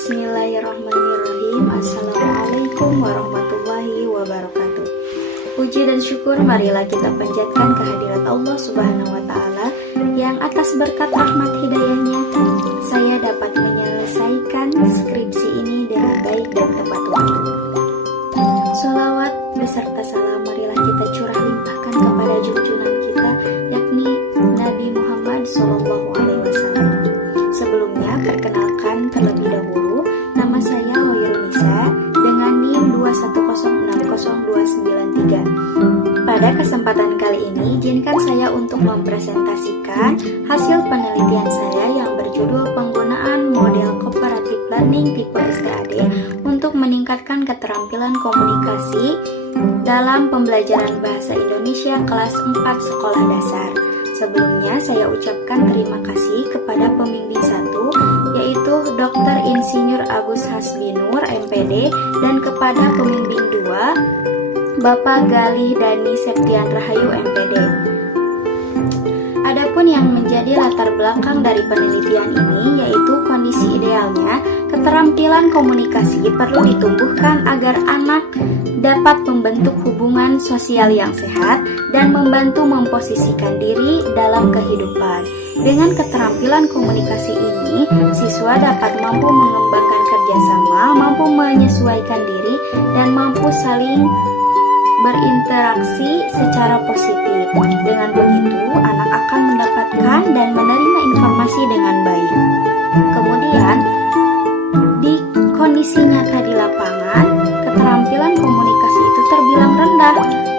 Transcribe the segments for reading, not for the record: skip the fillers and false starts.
Bismillahirrahmanirrahim. Assalamualaikum warahmatullahi wabarakatuh. Puji dan syukur marilah kita panjatkan kehadirat Allah Subhanahu wa Ta'ala yang atas berkat rahmat hidayahnya saya dapat menyelesaikan skripsi ini dengan baik dan tepat waktu. Sholawat beserta salam marilah kita curah limpahkan kepada junjungan kita, yakni Nabi Muhammad SAW. Sebelumnya, perkenalkan terlebih dahulu, nama saya Hoyrunisa dengan NIM 210600293. Pada kesempatan kali ini, izinkan saya untuk mempresentasikan hasil penelitian saya yang berjudul penggunaan model cooperative learning tipe STAD untuk meningkatkan keterampilan komunikasi dalam pembelajaran bahasa Indonesia kelas 4 sekolah dasar. Sebelumnya saya ucapkan terima kasih kepada pembimbing 1, yaitu Dr. Insinyur Agus Hasbinur MPD, dan kepada pembimbing 2, Bapak Galih Dani Septian Rahayu MPD. Adapun yang menjadi latar belakang dari penelitian ini yaitu kondisi idealnya keterampilan komunikasi perlu ditumbuhkan agar anak dapat membentuk hubungan sosial yang sehat dan membantu memposisikan diri dalam kehidupan. Dengan keterampilan komunikasi ini, siswa dapat mampu mengembangkan kerjasama, mampu menyesuaikan diri, dan mampu saling berinteraksi secara positif. Dengan begitu, anak akan mendapatkan dan menerima informasi dengan baik. Kemudian, di kondisi nyata di lapangan, keterampilan komunikasi itu terbilang rendah.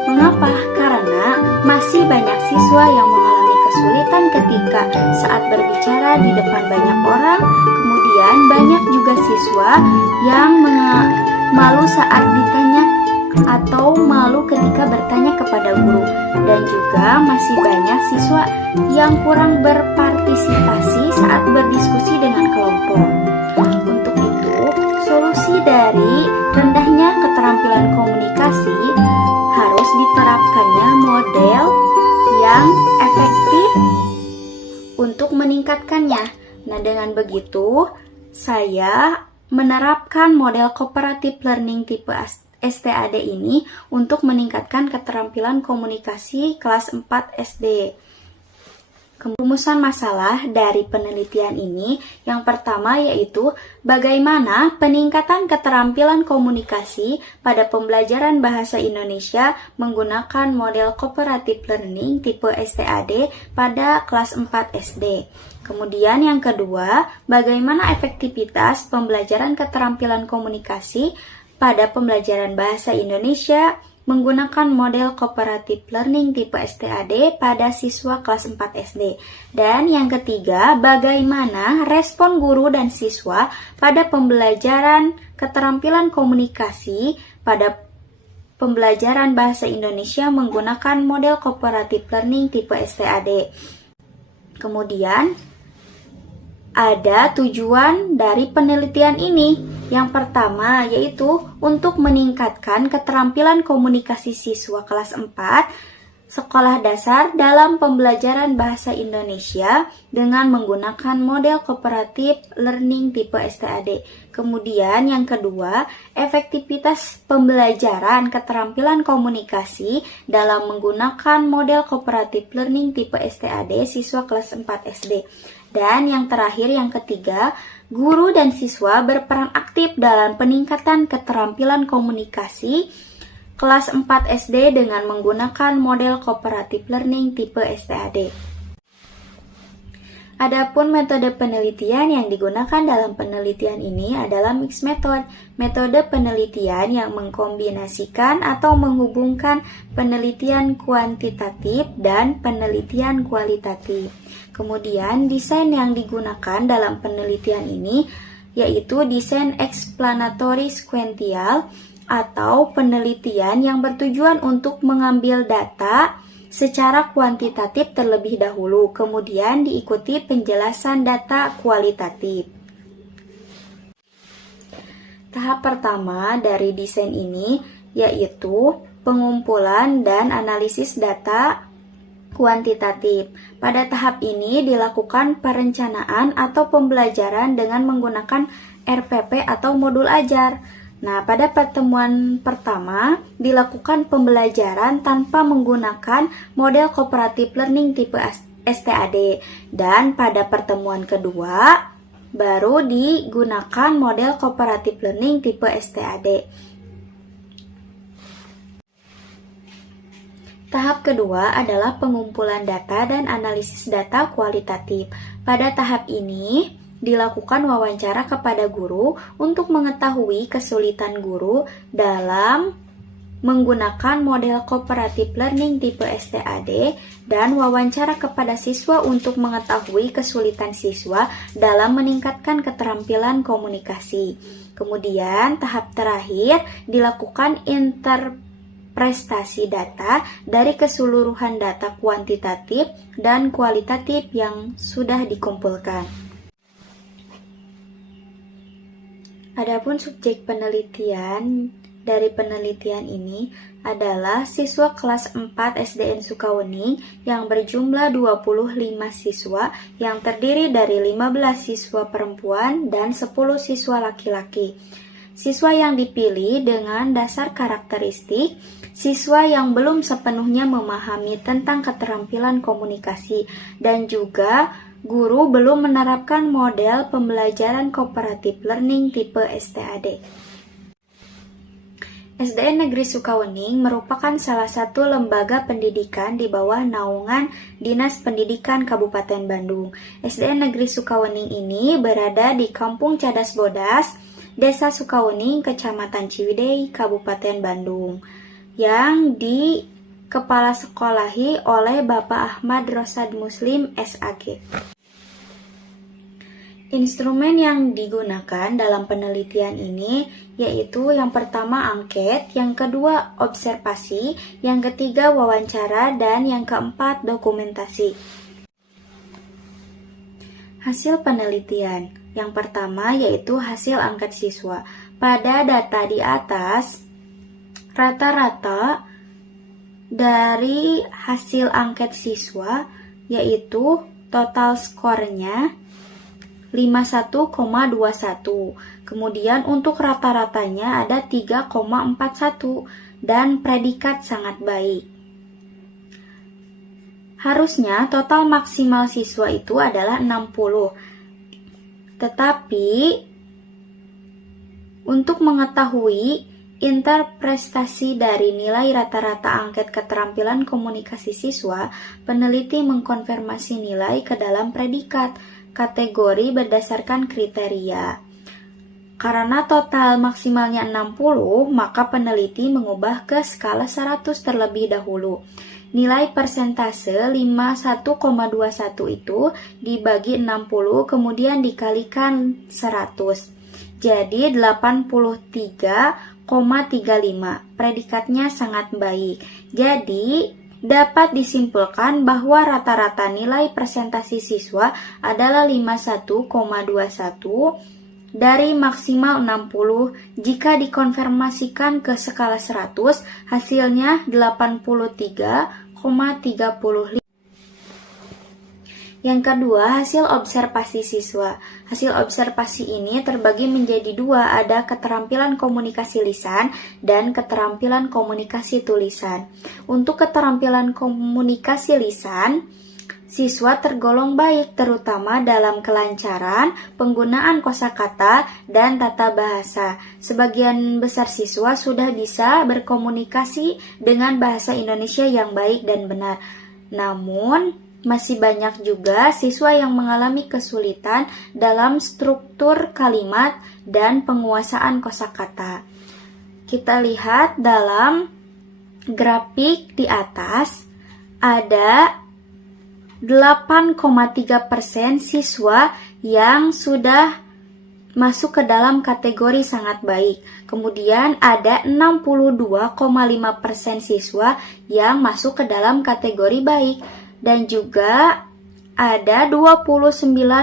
Mengapa? Karena masih banyak siswa yang mengalami kesulitan ketika saat berbicara di depan banyak orang. Kemudian, banyak juga siswa yang malu saat ditanya atau malu ketika bertanya kepada guru, dan juga masih banyak siswa yang kurang berpartisipasi saat berdiskusi dengan kelompok. Untuk itu, solusi dari rendahnya keterampilan komunikasi harus diterapkannya model yang efektif untuk meningkatkannya. Nah, dengan begitu saya menerapkan model cooperative learning tipe STAD ini untuk meningkatkan keterampilan komunikasi kelas 4 SD. Rumusan masalah dari penelitian ini yang pertama yaitu bagaimana peningkatan keterampilan komunikasi pada pembelajaran bahasa Indonesia menggunakan model cooperative learning tipe STAD pada kelas 4 SD. Kemudian yang kedua, bagaimana efektivitas pembelajaran keterampilan komunikasi pada pembelajaran bahasa Indonesia menggunakan model cooperative learning tipe STAD pada siswa kelas 4 SD. Dan yang ketiga, bagaimana respon guru dan siswa pada pembelajaran keterampilan komunikasi pada pembelajaran bahasa Indonesia menggunakan model cooperative learning tipe STAD. Kemudian, ada tujuan dari penelitian ini. Yang pertama yaitu untuk meningkatkan keterampilan komunikasi siswa kelas 4 sekolah dasar dalam pembelajaran bahasa Indonesia dengan menggunakan model cooperative learning tipe STAD. Kemudian yang kedua, efektivitas pembelajaran keterampilan komunikasi dalam menggunakan model cooperative learning tipe STAD siswa kelas 4 SD. Dan yang terakhir, yang ketiga, guru dan siswa berperan aktif dalam peningkatan keterampilan komunikasi kelas 4 SD dengan menggunakan model cooperative learning tipe STAD. Adapun metode penelitian yang digunakan dalam penelitian ini adalah mixed method, metode penelitian yang mengkombinasikan atau menghubungkan penelitian kuantitatif dan penelitian kualitatif. Kemudian desain yang digunakan dalam penelitian ini yaitu desain explanatory sequential atau penelitian yang bertujuan untuk mengambil data secara kuantitatif terlebih dahulu, kemudian diikuti penjelasan data kualitatif. Tahap pertama dari desain ini yaitu pengumpulan dan analisis data kuantitatif. Pada tahap ini dilakukan perencanaan atau pembelajaran dengan menggunakan RPP atau modul ajar. Nah, pada pertemuan pertama dilakukan pembelajaran tanpa menggunakan model cooperative learning tipe STAD, dan pada pertemuan kedua baru digunakan model cooperative learning tipe STAD. Tahap kedua adalah pengumpulan data dan analisis data kualitatif. Pada tahap ini dilakukan wawancara kepada guru untuk mengetahui kesulitan guru dalam menggunakan model cooperative learning tipe STAD, dan wawancara kepada siswa untuk mengetahui kesulitan siswa dalam meningkatkan keterampilan komunikasi. Kemudian tahap terakhir dilakukan interpretasi data dari keseluruhan data kuantitatif dan kualitatif yang sudah dikumpulkan. Adapun subjek penelitian dari penelitian ini adalah siswa kelas 4 SDN Sukawening yang berjumlah 25 siswa yang terdiri dari 15 siswa perempuan dan 10 siswa laki-laki. Siswa yang dipilih dengan dasar karakteristik siswa yang belum sepenuhnya memahami tentang keterampilan komunikasi, dan juga guru belum menerapkan model pembelajaran cooperative learning tipe STAD. SDN Negeri Sukawening merupakan salah satu lembaga pendidikan di bawah naungan Dinas Pendidikan Kabupaten Bandung. SDN Negeri Sukawening ini berada di Kampung Cadas Bodas, Desa Sukawening, Kecamatan Ciwidey, Kabupaten Bandung, yang dikepala sekolahi oleh Bapak Ahmad Rosad Muslim SAG. Instrumen yang digunakan dalam penelitian ini yaitu yang pertama angket, yang kedua observasi, yang ketiga wawancara, dan yang keempat dokumentasi. Hasil penelitian yang pertama yaitu hasil angket siswa. Pada data di atas, rata-rata dari hasil angket siswa yaitu total skornya 51,21. Kemudian untuk rata-ratanya ada 3,41 dan predikat sangat baik. Harusnya total maksimal siswa itu adalah 60. Tetapi untuk mengetahui interpretasi dari nilai rata-rata angket keterampilan komunikasi siswa, peneliti mengkonfirmasi nilai ke dalam predikat kategori berdasarkan kriteria. Karena total maksimalnya 60, maka peneliti mengubah ke skala 100 terlebih dahulu. Nilai persentase 51,21 itu dibagi 60 kemudian dikalikan 100. Jadi 83,35. Predikatnya sangat baik. Jadi dapat disimpulkan bahwa rata-rata nilai presentasi siswa adalah 51,21 dari maksimal 60. Jika dikonfirmasikan ke skala 100, hasilnya 83,35. Yang kedua, hasil observasi siswa. Hasil observasi ini terbagi menjadi dua, ada keterampilan komunikasi lisan dan keterampilan komunikasi tulisan. Untuk keterampilan komunikasi lisan, siswa tergolong baik terutama dalam kelancaran, penggunaan kosakata, dan tata bahasa. Sebagian besar siswa sudah bisa berkomunikasi dengan bahasa Indonesia yang baik dan benar. Namun, masih banyak juga siswa yang mengalami kesulitan dalam struktur kalimat dan penguasaan kosakata. Kita lihat dalam grafik di atas, ada 8,3% siswa yang sudah masuk ke dalam kategori sangat baik. Kemudian ada 62,5% siswa yang masuk ke dalam kategori baik. Dan juga ada 29,2%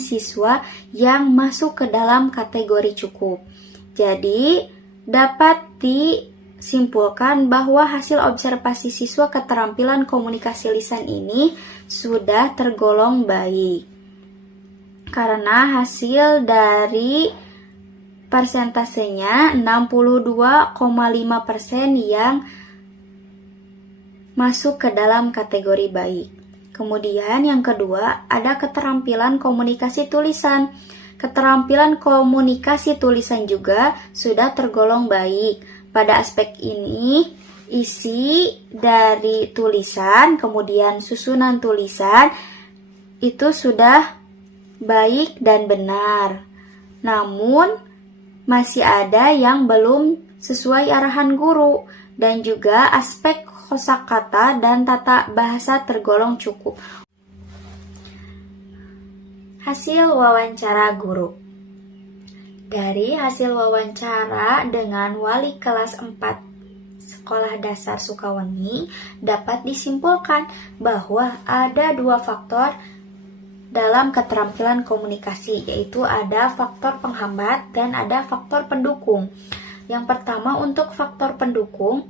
siswa yang masuk ke dalam kategori cukup. Jadi, dapat disimpulkan bahwa hasil observasi siswa keterampilan komunikasi lisan ini sudah tergolong baik. karena hasil dari persentasenya 62,5% yang masuk ke dalam kategori baik. Kemudian yang kedua, ada keterampilan komunikasi tulisan. Keterampilan komunikasi tulisan juga sudah tergolong baik. Pada aspek ini, isi dari tulisan, kemudian susunan tulisan, itu sudah baik dan benar. Namun, masih ada yang belum sesuai arahan guru, dan juga aspek kosakata dan tata bahasa tergolong cukup. Hasil wawancara guru. Dari hasil wawancara dengan wali kelas 4 Sekolah Dasar Sukaweni dapat disimpulkan bahwa ada 2 faktor dalam keterampilan komunikasi, yaitu ada faktor penghambat dan ada faktor pendukung. Yang pertama, untuk faktor pendukung,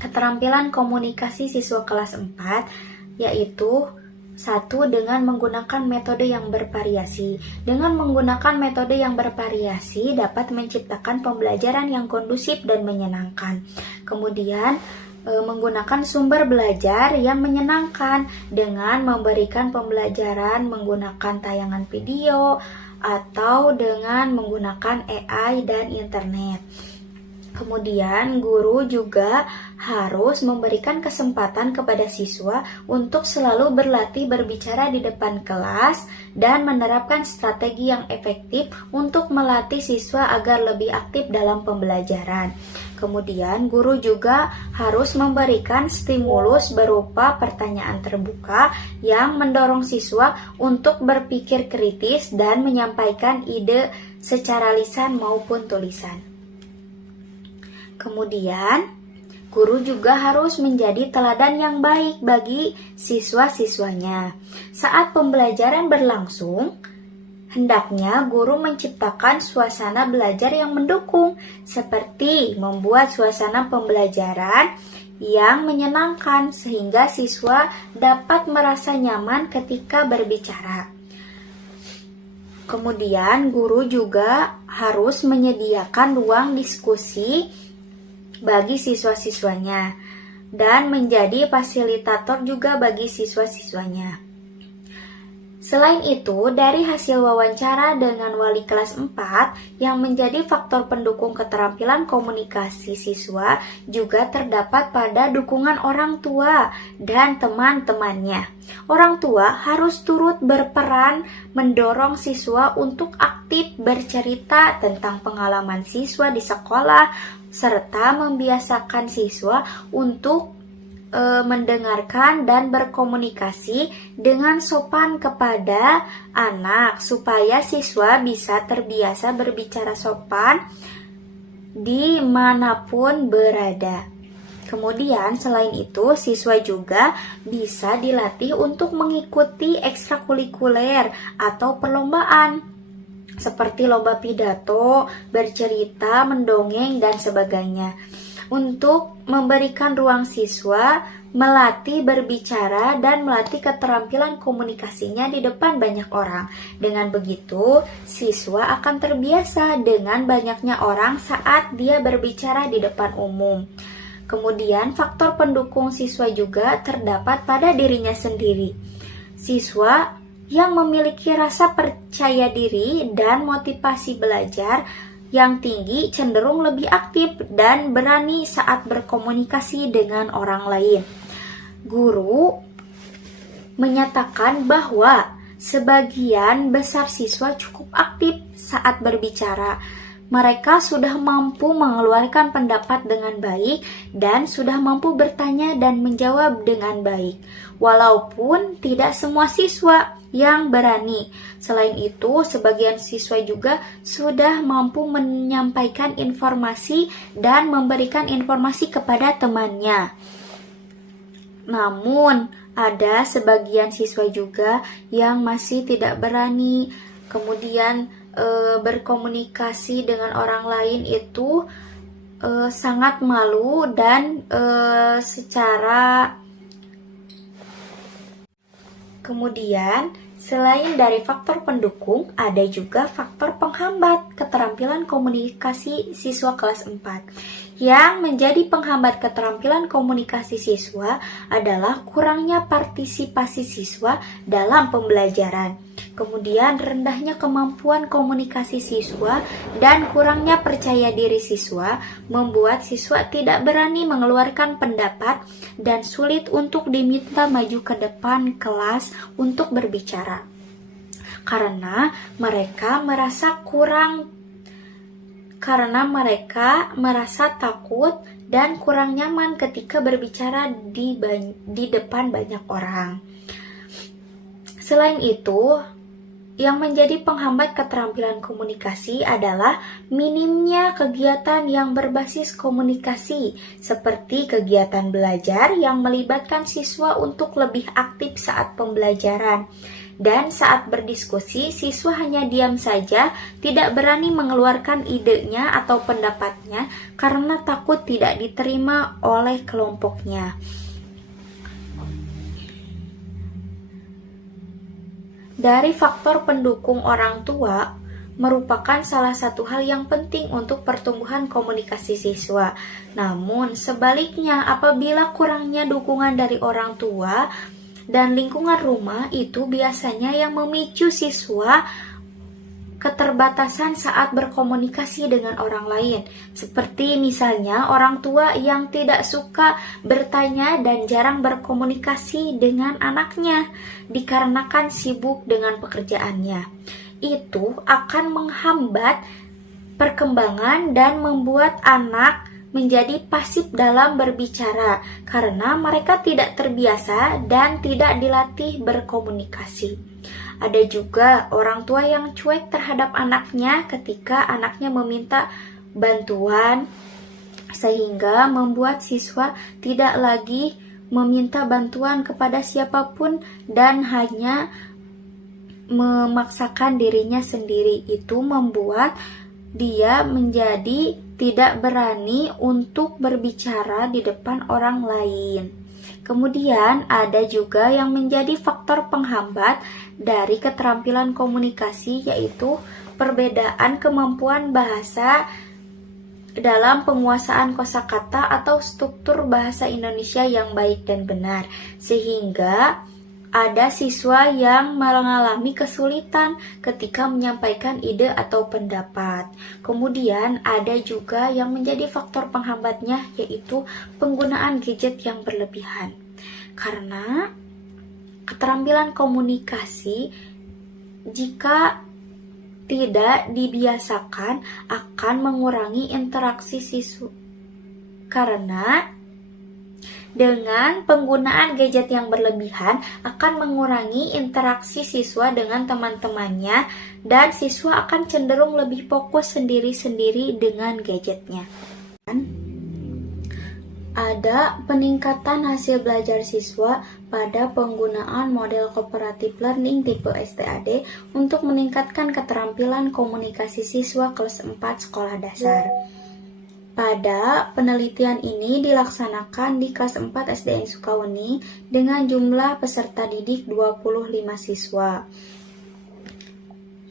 keterampilan komunikasi siswa kelas 4 yaitu 1. Dengan menggunakan metode yang bervariasi. Dengan menggunakan metode yang bervariasi dapat menciptakan pembelajaran yang kondusif dan menyenangkan. Kemudian menggunakan sumber belajar yang menyenangkan dengan memberikan pembelajaran menggunakan tayangan video atau dengan menggunakan AI dan internet. Kemudian guru juga harus memberikan kesempatan kepada siswa untuk selalu berlatih berbicara di depan kelas dan menerapkan strategi yang efektif untuk melatih siswa agar lebih aktif dalam pembelajaran. Kemudian guru juga harus memberikan stimulus berupa pertanyaan terbuka yang mendorong siswa untuk berpikir kritis dan menyampaikan ide secara lisan maupun tulisan. Kemudian, guru juga harus menjadi teladan yang baik bagi siswa-siswanya. Saat pembelajaran berlangsung, hendaknya guru menciptakan suasana belajar yang mendukung, seperti membuat suasana pembelajaran yang menyenangkan sehingga siswa dapat merasa nyaman ketika berbicara. Kemudian, guru juga harus menyediakan ruang diskusi bagi siswa-siswanya dan menjadi fasilitator juga bagi siswa-siswanya. Selain itu, dari hasil wawancara dengan wali kelas 4 yang menjadi faktor pendukung keterampilan komunikasi siswa juga terdapat pada dukungan orang tua dan teman-temannya. Orang tua harus turut berperan mendorong siswa untuk aktif bercerita tentang pengalaman siswa di sekolah, serta membiasakan siswa untuk mendengarkan dan berkomunikasi dengan sopan kepada anak supaya siswa bisa terbiasa berbicara sopan dimanapun berada. Kemudian selain itu siswa juga bisa dilatih untuk mengikuti ekstrakurikuler atau perlombaan seperti lomba pidato, bercerita, mendongeng, dan sebagainya, untuk memberikan ruang siswa melatih berbicara dan melatih keterampilan komunikasinya di depan banyak orang. Dengan begitu, siswa akan terbiasa dengan banyaknya orang saat dia berbicara di depan umum. Kemudian, faktor pendukung siswa juga terdapat pada dirinya sendiri. Siswa yang memiliki rasa percaya diri dan motivasi belajar yang tinggi cenderung lebih aktif dan berani saat berkomunikasi dengan orang lain. Guru menyatakan bahwa sebagian besar siswa cukup aktif saat berbicara. Mereka sudah mampu mengeluarkan pendapat dengan baik dan sudah mampu bertanya dan menjawab dengan baik. Walaupun tidak semua siswa yang berani. Selain itu, sebagian siswa juga sudah mampu menyampaikan informasi dan memberikan informasi kepada temannya. Namun, ada sebagian siswa juga yang masih tidak berani, kemudian berkomunikasi dengan orang lain itu sangat malu dan kemudian Selain dari faktor pendukung, ada juga faktor penghambat keterampilan komunikasi siswa kelas 4. Yang menjadi penghambat keterampilan komunikasi siswa adalah kurangnya partisipasi siswa dalam pembelajaran. Kemudian rendahnya kemampuan komunikasi siswa dan kurangnya percaya diri siswa membuat siswa tidak berani mengeluarkan pendapat dan sulit untuk diminta maju ke depan kelas untuk berbicara. Karena mereka merasa takut dan kurang nyaman ketika berbicara di depan banyak orang. Selain itu, yang menjadi penghambat keterampilan komunikasi adalah minimnya kegiatan yang berbasis komunikasi, seperti kegiatan belajar yang melibatkan siswa untuk lebih aktif saat pembelajaran. Dan saat berdiskusi, siswa hanya diam saja, tidak berani mengeluarkan idenya atau pendapatnya karena takut tidak diterima oleh kelompoknya. Dari faktor pendukung orang tua merupakan salah satu hal yang penting untuk pertumbuhan komunikasi siswa. Namun sebaliknya, apabila kurangnya dukungan dari orang tua dan lingkungan rumah, itu biasanya yang memicu siswa keterbatasan saat berkomunikasi dengan orang lain. Seperti misalnya orang tua yang tidak suka bertanya dan jarang berkomunikasi dengan anaknya dikarenakan sibuk dengan pekerjaannya. Itu akan menghambat perkembangan dan membuat anak menjadi pasif dalam berbicara karena mereka tidak terbiasa dan tidak dilatih berkomunikasi. Ada juga orang tua yang cuek terhadap anaknya ketika anaknya meminta bantuan, sehingga membuat siswa tidak lagi meminta bantuan kepada siapapun dan hanya memaksakan dirinya sendiri. Itu membuat dia menjadi tidak berani untuk berbicara di depan orang lain. Kemudian ada juga yang menjadi faktor penghambat dari keterampilan komunikasi, yaitu perbedaan kemampuan bahasa dalam penguasaan kosakata atau struktur bahasa Indonesia yang baik dan benar, sehingga ada siswa yang mengalami kesulitan ketika menyampaikan ide atau pendapat. Kemudian ada juga yang menjadi faktor penghambatnya, yaitu penggunaan gadget yang berlebihan. Karena keterampilan komunikasi jika tidak dibiasakan akan mengurangi interaksi siswa. Karena dengan penggunaan gadget yang berlebihan akan mengurangi interaksi siswa dengan teman-temannya dan siswa akan cenderung lebih fokus sendiri-sendiri dengan gadgetnya. Ada peningkatan hasil belajar siswa pada penggunaan model cooperative learning tipe STAD untuk meningkatkan keterampilan komunikasi siswa kelas 4 sekolah dasar. Pada penelitian ini dilaksanakan di kelas 4 SDN Sukaweni dengan jumlah peserta didik 25 siswa.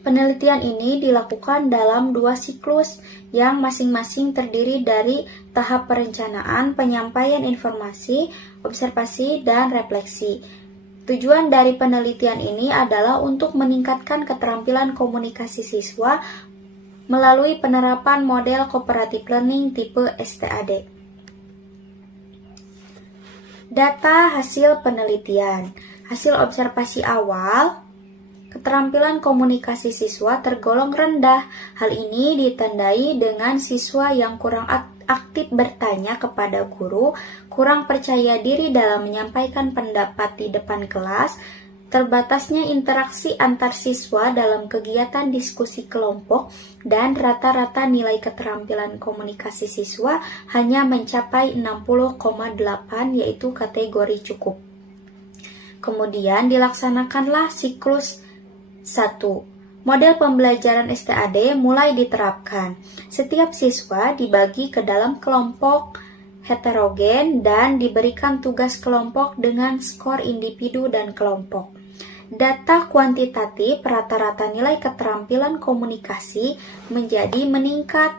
Penelitian ini dilakukan dalam 2 siklus yang masing-masing terdiri dari tahap perencanaan, penyampaian informasi, observasi, dan refleksi. Tujuan dari penelitian ini adalah untuk meningkatkan keterampilan komunikasi siswa melalui penerapan model cooperative learning tipe STAD. Data hasil penelitian. Hasil observasi awal, keterampilan komunikasi siswa tergolong rendah. Hal ini ditandai dengan siswa yang kurang aktif bertanya kepada guru, kurang percaya diri dalam menyampaikan pendapat di depan kelas, terbatasnya interaksi antar siswa dalam kegiatan diskusi kelompok, dan rata-rata nilai keterampilan komunikasi siswa hanya mencapai 60,8, yaitu kategori cukup. Kemudian dilaksanakanlah siklus 1. Model pembelajaran STAD mulai diterapkan. Setiap siswa dibagi ke dalam kelompok heterogen dan diberikan tugas kelompok dengan skor individu dan kelompok. Data kuantitatif rata-rata nilai keterampilan komunikasi menjadi meningkat,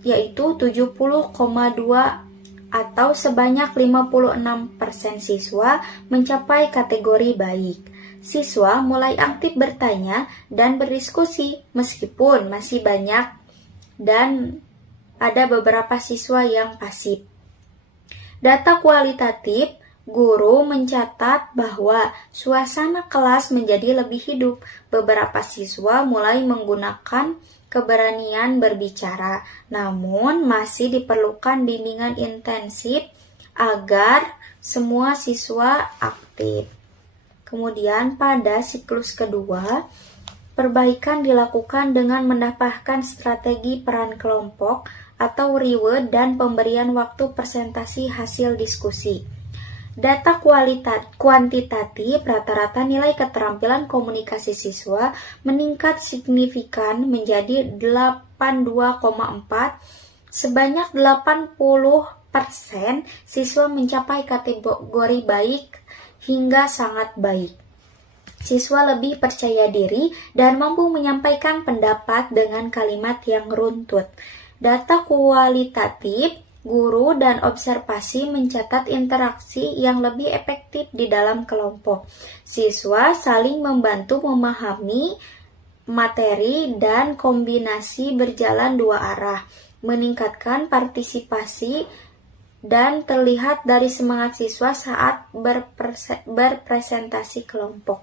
yaitu 70,2 atau sebanyak 56% siswa mencapai kategori baik. Siswa mulai aktif bertanya dan berdiskusi meskipun masih banyak dan ada beberapa siswa yang pasif. Data kualitatif, guru mencatat bahwa suasana kelas menjadi lebih hidup. Beberapa siswa mulai menggunakan keberanian berbicara, namun masih diperlukan bimbingan intensif agar semua siswa aktif. Kemudian pada siklus kedua, perbaikan dilakukan dengan menambahkan strategi peran kelompok atau reward dan pemberian waktu presentasi hasil diskusi. Data kuantitatif rata-rata nilai keterampilan komunikasi siswa meningkat signifikan menjadi 82,4. Sebanyak 80% siswa mencapai kategori baik hingga sangat baik. Siswa lebih percaya diri dan mampu menyampaikan pendapat dengan kalimat yang runtut. Data kualitatif, guru dan observasi mencatat interaksi yang lebih efektif di dalam kelompok. Siswa saling membantu memahami materi dan kombinasi berjalan dua arah, meningkatkan partisipasi dan terlihat dari semangat siswa saat berpresentasi kelompok.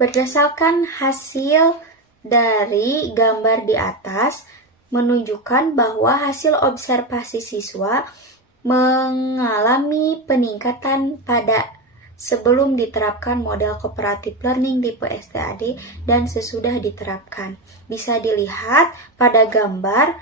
Berdasarkan hasil dari gambar di atas, menunjukkan bahwa hasil observasi siswa mengalami peningkatan pada sebelum diterapkan model cooperative learning tipe STAD dan sesudah diterapkan. Bisa dilihat pada gambar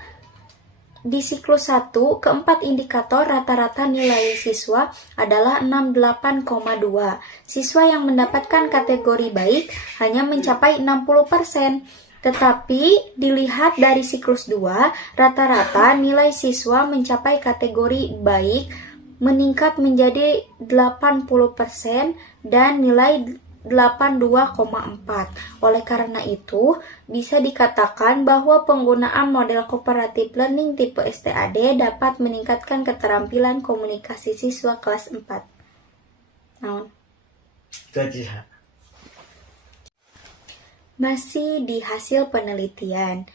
di siklus 1, keempat indikator rata-rata nilai siswa adalah 68,2. Siswa yang mendapatkan kategori baik hanya mencapai 60%. Tetapi dilihat dari siklus 2, rata-rata nilai siswa mencapai kategori baik meningkat menjadi 80% dan nilai 82,4. Oleh karena itu, bisa dikatakan bahwa penggunaan model cooperative learning tipe STAD dapat meningkatkan keterampilan komunikasi siswa kelas 4. Masih di hasil penelitian.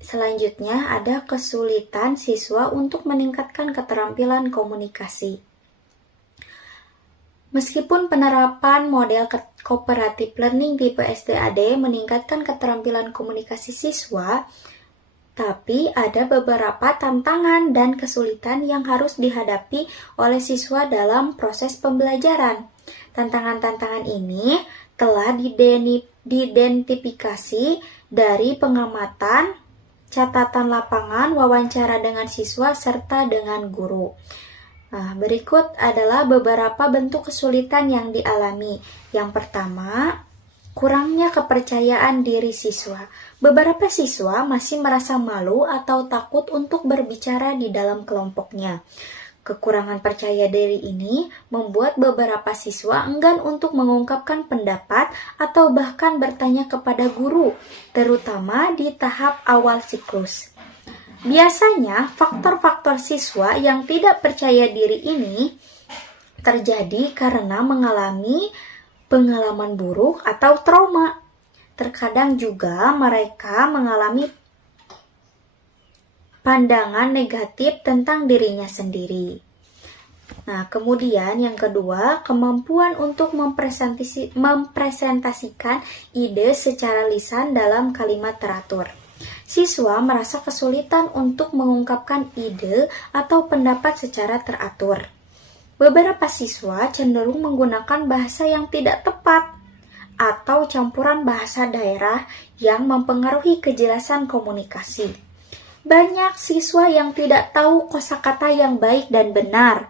Selanjutnya ada kesulitan siswa untuk meningkatkan keterampilan komunikasi. Meskipun penerapan model cooperative learning tipe STAD meningkatkan keterampilan komunikasi siswa, tapi ada beberapa tantangan dan kesulitan yang harus dihadapi oleh siswa dalam proses pembelajaran. Tantangan-tantangan ini telah diidentifikasi dari pengamatan, catatan lapangan, wawancara dengan siswa, serta dengan guru. Nah, berikut adalah beberapa bentuk kesulitan yang dialami. Yang pertama, kurangnya kepercayaan diri siswa. Beberapa siswa masih merasa malu atau takut untuk berbicara di dalam kelompoknya. Kekurangan percaya diri ini membuat beberapa siswa enggan untuk mengungkapkan pendapat atau bahkan bertanya kepada guru, terutama di tahap awal siklus. Biasanya, faktor-faktor siswa yang tidak percaya diri ini terjadi karena mengalami pengalaman buruk atau trauma. Terkadang juga mereka mengalami pandangan negatif tentang dirinya sendiri. Nah, kemudian yang kedua, kemampuan untuk mempresentasikan ide secara lisan dalam kalimat teratur. Siswa merasa kesulitan untuk mengungkapkan ide atau pendapat secara teratur. Beberapa siswa cenderung menggunakan bahasa yang tidak tepat atau campuran bahasa daerah yang mempengaruhi kejelasan komunikasi. Banyak siswa yang tidak tahu kosakata yang baik dan benar,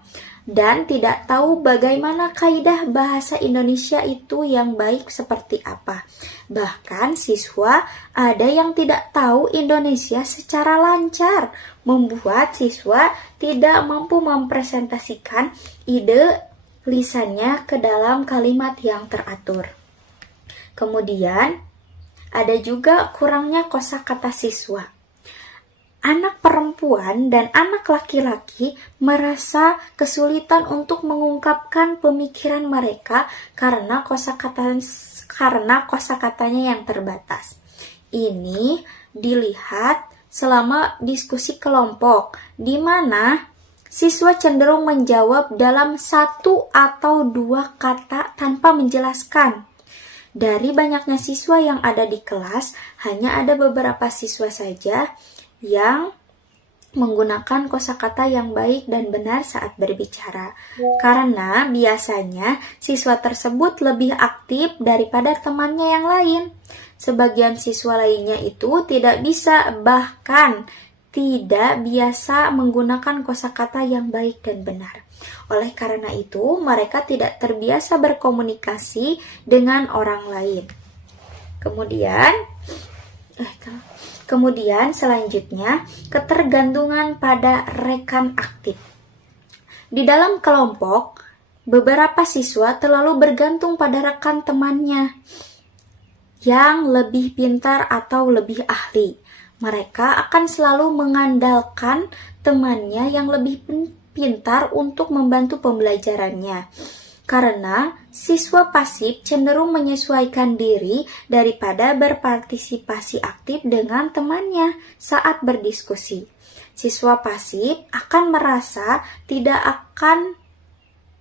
dan tidak tahu bagaimana kaidah bahasa Indonesia itu yang baik seperti apa. Bahkan siswa ada yang tidak tahu Indonesia secara lancar, membuat siswa tidak mampu mempresentasikan ide lisannya ke dalam kalimat yang teratur. Kemudian, ada juga kurangnya kosakata siswa. Anak perempuan dan anak laki-laki merasa kesulitan untuk mengungkapkan pemikiran mereka karena kosakatanya yang terbatas. Ini dilihat selama diskusi kelompok, di mana siswa cenderung menjawab dalam 1 atau 2 kata tanpa menjelaskan. Dari banyaknya siswa yang ada di kelas, hanya ada beberapa siswa saja yang menggunakan kosakata yang baik dan benar saat berbicara. Karena biasanya siswa tersebut lebih aktif daripada temannya yang lain. Sebagian siswa lainnya itu tidak bisa, bahkan tidak biasa menggunakan kosakata yang baik dan benar. Oleh karena itu, mereka tidak terbiasa berkomunikasi dengan orang lain. Kemudian selanjutnya, ketergantungan pada rekan aktif. Di dalam kelompok, beberapa siswa terlalu bergantung pada rekan temannya yang lebih pintar atau lebih ahli. Mereka akan selalu mengandalkan temannya yang lebih pintar untuk membantu pembelajarannya. Karena siswa pasif cenderung menyesuaikan diri daripada berpartisipasi aktif dengan temannya saat berdiskusi. Siswa pasif akan merasa tidak akan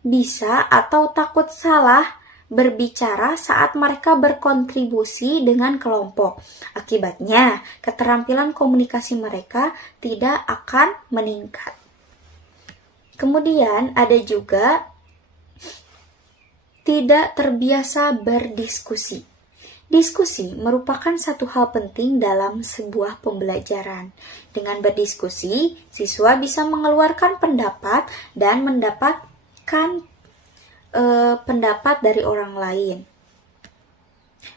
bisa atau takut salah berbicara saat mereka berkontribusi dengan kelompok. Akibatnya, keterampilan komunikasi mereka tidak akan meningkat. Kemudian ada juga tidak terbiasa berdiskusi. Diskusi merupakan satu hal penting dalam sebuah pembelajaran. Dengan berdiskusi, siswa bisa mengeluarkan pendapat dan mendapatkan pendapat dari orang lain.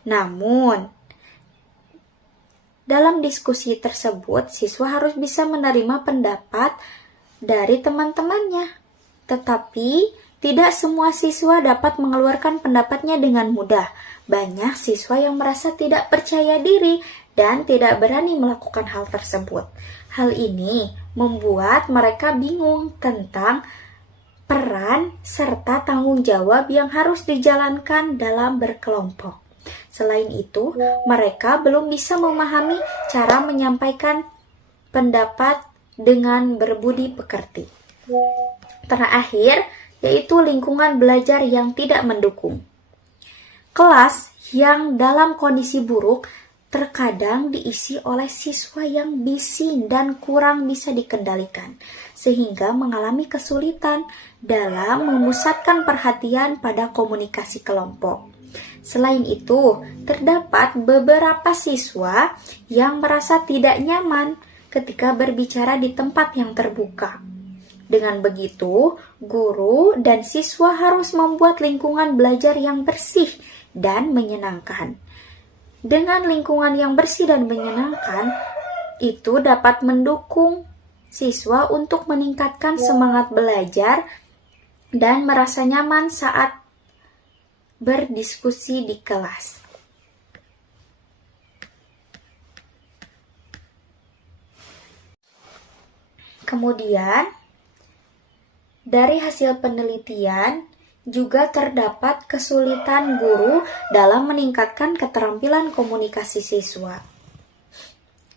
Namun, dalam diskusi tersebut, siswa harus bisa menerima pendapat dari teman-temannya. Tetapi, tidak semua siswa dapat mengeluarkan pendapatnya dengan mudah. Banyak siswa yang merasa tidak percaya diri dan tidak berani melakukan hal tersebut. Hal ini membuat mereka bingung tentang peran serta tanggung jawab yang harus dijalankan dalam berkelompok. Selain itu, mereka belum bisa memahami cara menyampaikan pendapat dengan berbudi pekerti. Terakhir, yaitu lingkungan belajar yang tidak mendukung. Kelas yang dalam kondisi buruk terkadang diisi oleh siswa yang bising dan kurang bisa dikendalikan, sehingga mengalami kesulitan dalam memusatkan perhatian pada komunikasi kelompok. Selain itu, terdapat beberapa siswa yang merasa tidak nyaman ketika berbicara di tempat yang terbuka. Dengan begitu, guru dan siswa harus membuat lingkungan belajar yang bersih dan menyenangkan. Dengan lingkungan yang bersih dan menyenangkan, itu dapat mendukung siswa untuk meningkatkan semangat belajar dan merasa nyaman saat berdiskusi di kelas. Kemudian, dari hasil penelitian, juga terdapat kesulitan guru dalam meningkatkan keterampilan komunikasi siswa.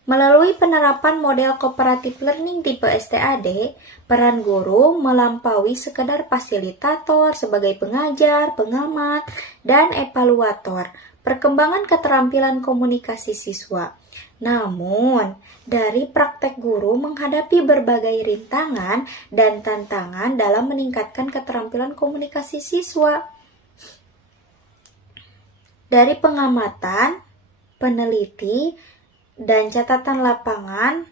Melalui penerapan model cooperative learning tipe STAD, peran guru melampaui sekedar fasilitator sebagai pengajar, pengamat, dan evaluator perkembangan keterampilan komunikasi siswa. Namun, dari praktek guru menghadapi berbagai rintangan dan tantangan dalam meningkatkan keterampilan komunikasi siswa. Dari pengamatan, peneliti, dan catatan lapangan,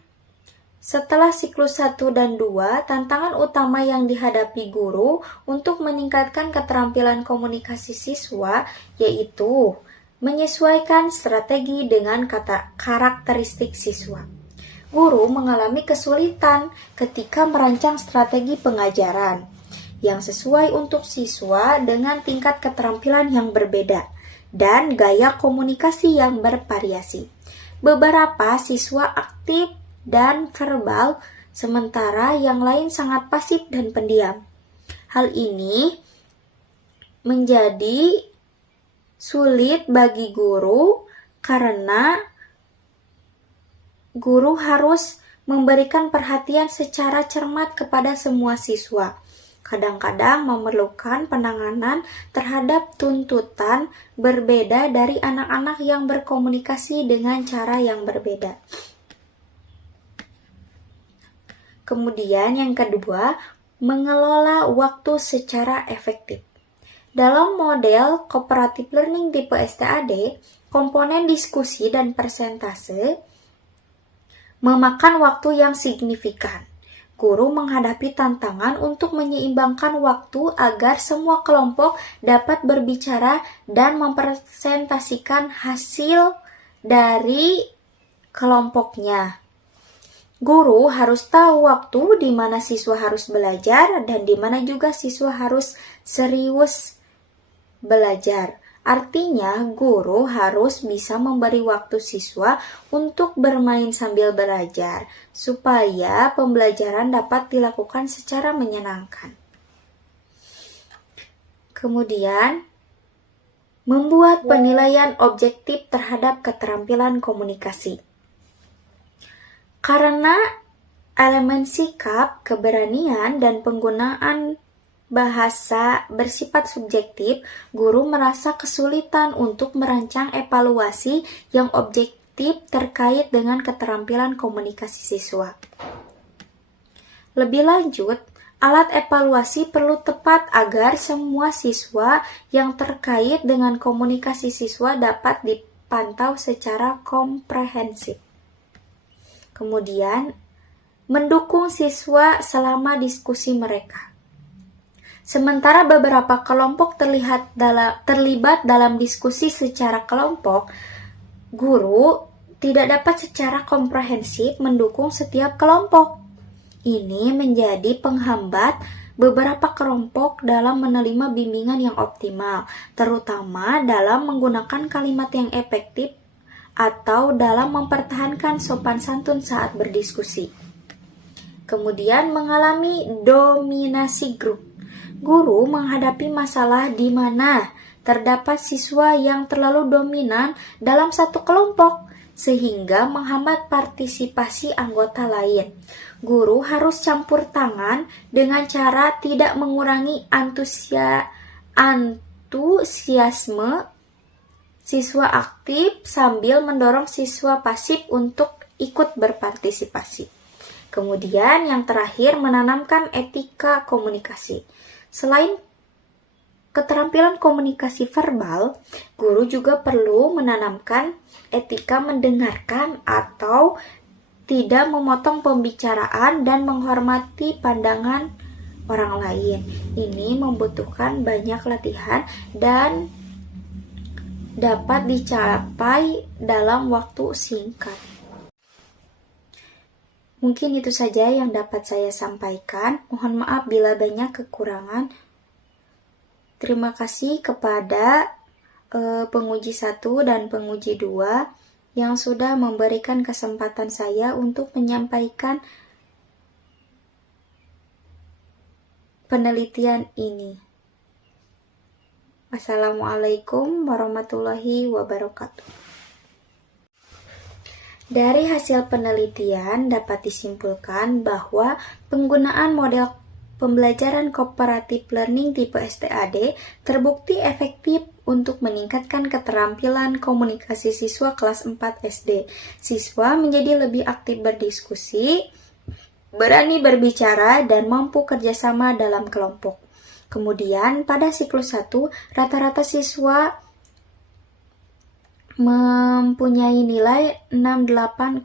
setelah siklus 1 dan 2, tantangan utama yang dihadapi guru untuk meningkatkan keterampilan komunikasi siswa yaitu menyesuaikan strategi dengan karakteristik siswa. Guru mengalami kesulitan ketika merancang strategi pengajaran. yang sesuai untuk siswa dengan tingkat keterampilan yang berbeda dan gaya komunikasi yang bervariasi. Beberapa siswa aktif dan verbal, sementara yang lain sangat pasif dan pendiam. Hal ini menjadi sulit bagi guru karena guru harus memberikan perhatian secara cermat kepada semua siswa. Kadang-kadang memerlukan penanganan terhadap tuntutan berbeda dari anak-anak yang berkomunikasi dengan cara yang berbeda. Kemudian yang kedua, mengelola waktu secara efektif. Dalam model cooperative learning tipe STAD, komponen diskusi dan persentase memakan waktu yang signifikan. Guru menghadapi tantangan untuk menyeimbangkan waktu agar semua kelompok dapat berbicara dan mempresentasikan hasil dari kelompoknya. Guru harus tahu waktu di mana siswa harus belajar dan di mana juga siswa harus serius belajar. Artinya, guru harus bisa memberi waktu siswa untuk bermain sambil belajar, supaya pembelajaran dapat dilakukan secara menyenangkan. Kemudian, membuat penilaian objektif terhadap keterampilan komunikasi. Karena elemen sikap, keberanian, dan penggunaan bahasa bersifat subjektif, guru merasa kesulitan untuk merancang evaluasi yang objektif terkait dengan keterampilan komunikasi siswa. Lebih lanjut, alat evaluasi perlu tepat agar semua siswa yang terkait dengan komunikasi siswa dapat dipantau secara komprehensif. Kemudian, mendukung siswa selama diskusi mereka. Sementara beberapa kelompok terlibat dalam diskusi secara kelompok, guru tidak dapat secara komprehensif mendukung setiap kelompok. Ini menjadi penghambat beberapa kelompok dalam menerima bimbingan yang optimal, terutama dalam menggunakan kalimat yang efektif atau dalam mempertahankan sopan santun saat berdiskusi. Kemudian mengalami dominasi grup. Guru menghadapi masalah di mana terdapat siswa yang terlalu dominan dalam satu kelompok, sehingga menghambat partisipasi anggota lain. Guru harus campur tangan dengan cara tidak mengurangi antusiasme siswa aktif sambil mendorong siswa pasif untuk ikut berpartisipasi. Kemudian yang terakhir, menanamkan etika komunikasi. Selain keterampilan komunikasi verbal, guru juga perlu menanamkan etika mendengarkan atau tidak memotong pembicaraan dan menghormati pandangan orang lain. Ini membutuhkan banyak latihan dan dapat dicapai dalam waktu singkat. Mungkin itu saja yang dapat saya sampaikan. Mohon maaf bila banyak kekurangan. Terima kasih kepada penguji 1 dan penguji 2 yang sudah memberikan kesempatan saya untuk menyampaikan penelitian ini. Wassalamualaikum warahmatullahi wabarakatuh. Dari hasil penelitian dapat disimpulkan bahwa penggunaan model pembelajaran cooperative learning tipe STAD terbukti efektif untuk meningkatkan keterampilan komunikasi siswa kelas 4 SD. Siswa menjadi lebih aktif berdiskusi, berani berbicara, dan mampu kerjasama dalam kelompok. Kemudian pada siklus 1, rata-rata siswa mempunyai nilai 68,2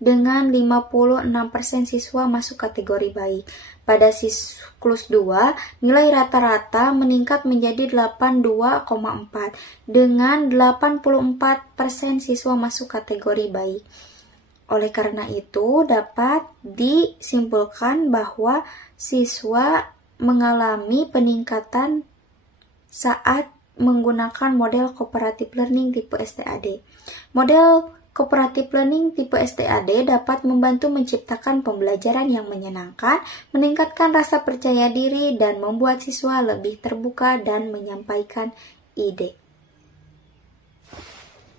dengan 56% siswa masuk kategori baik. Pada siklus 2, nilai rata-rata meningkat menjadi 82,4 dengan 84% siswa masuk kategori baik. Oleh karena itu, dapat disimpulkan bahwa siswa mengalami peningkatan saat menggunakan model cooperative learning tipe STAD. Model cooperative learning tipe STAD dapat membantu menciptakan pembelajaran yang menyenangkan, meningkatkan rasa percaya diri, dan membuat siswa lebih terbuka dan menyampaikan ide.